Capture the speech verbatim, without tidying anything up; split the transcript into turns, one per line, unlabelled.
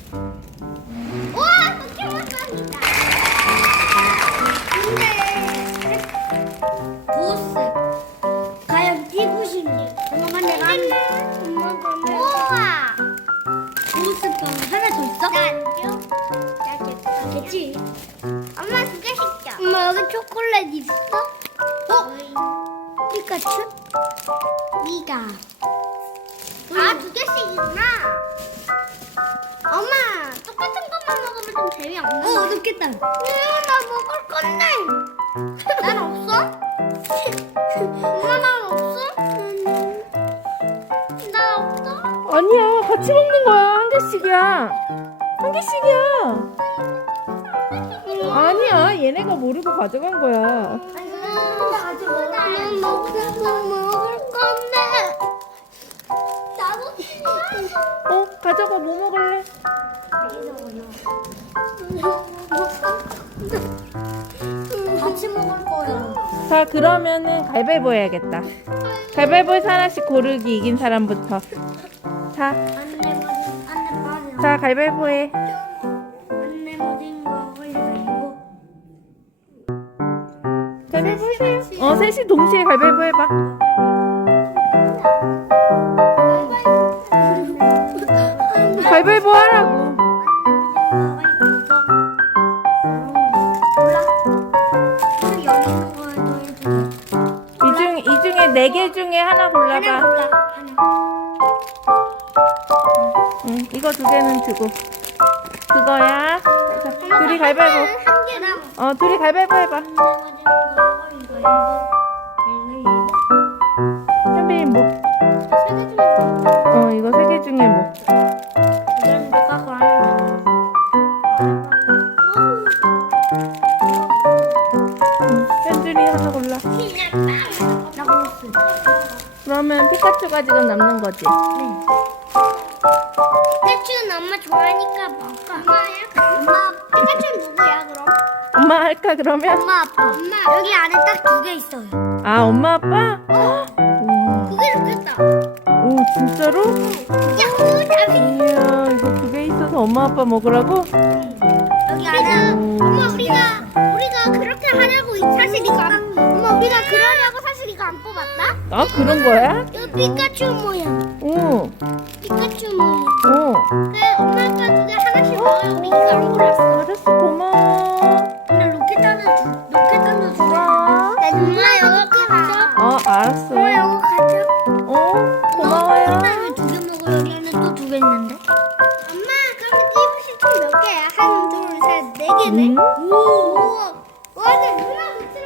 우와, 포켓몬빵이다. 근데 보스 과연 피부신지. 잠깐만 내가 엄마 거는. 우와. 보스빵 하나 더 있어? 나 줘. 나 줬어. 됐지? 엄마 두 개 시켜. 엄마 여기 초콜릿 있어? 어? 피카츄? 미가. 아, 두 개씩이구나. 엄마, 똑같은 것만 먹으면 좀 재미없는. 어, 어렵겠다. 응, 나 먹을 건데. 난 없어? 엄마, 난 없어? 난 없어?
아니야, 같이 먹는 거야. 한 개씩이야. 한 개씩이야. 아니야, 얘네가 모르고 가져간 거야.
아니, 근데 아직 먹을 먹을 먹을 건데. 나도
어, 가져가. 뭐 먹을래?
같이 먹을 거야.
자, 그러면은 가위바위보 해야겠다. 가위바위보에서 하나씩 고르기 이긴 사람부터. 자,
안내 모든 안내 모든
자, 가위바위보 해.
안내 모든 거 가위바위보.
가위바위보 해세요. 어, 셋이 동시에 가위바위보 해봐. 가위바위보 하라고. 이 중, 이 중에 네 개 중에 하나 골라봐. 응, 이거 두 개는 주고. 그거야. 자, 둘이 가위바위보. 어, 둘이 가위바위보 해봐. 현빈이 뭐? 어, 이거 세 개 중에 뭐? 현준이 하나 골라. 그러면 피카츄가 지금 남는 거지?
피카츄는 엄마 좋아하니까 먹어. 엄마야? 엄마 피카츄는 누구야 그럼?
엄마 할까 그러면?
엄마 아빠. 엄마 여기 안에 딱 두 개 있어요.
아, 엄마 아빠? 우와.
그게 좋겠다.
오, 진짜로?
야호 잡이.
이야, 이거 두 개 있어서 엄마 아빠 먹으라고?
여기 안에.
오.
엄마 우리가 우리가 그렇게 하려고 사실 이거 안. 엄마 우리가 그러려고 사실 이거 안 뽑았다.
아, 그런 거야?
이거 피카츄 모양.
오,
피카츄 모양.
오.
그 엄마 아빠 두 개 하나씩 먹어요. 우리 이거 안 골랐어.
알았어, 고마워.
근데 로켓단은 로켓단도 좋아.
고마워.
나 엄마 이거 가져.
어, 알았어.
엄마 이거 가져.
어, 고마워요.
로켓단을 두 개 먹어. 여기 안에 또 두 개 있는데. 엄마 그럼 띠부시 총몇 개야? 한, 둘, 셋, 네 개네.
음.
오. 와, 근데 누나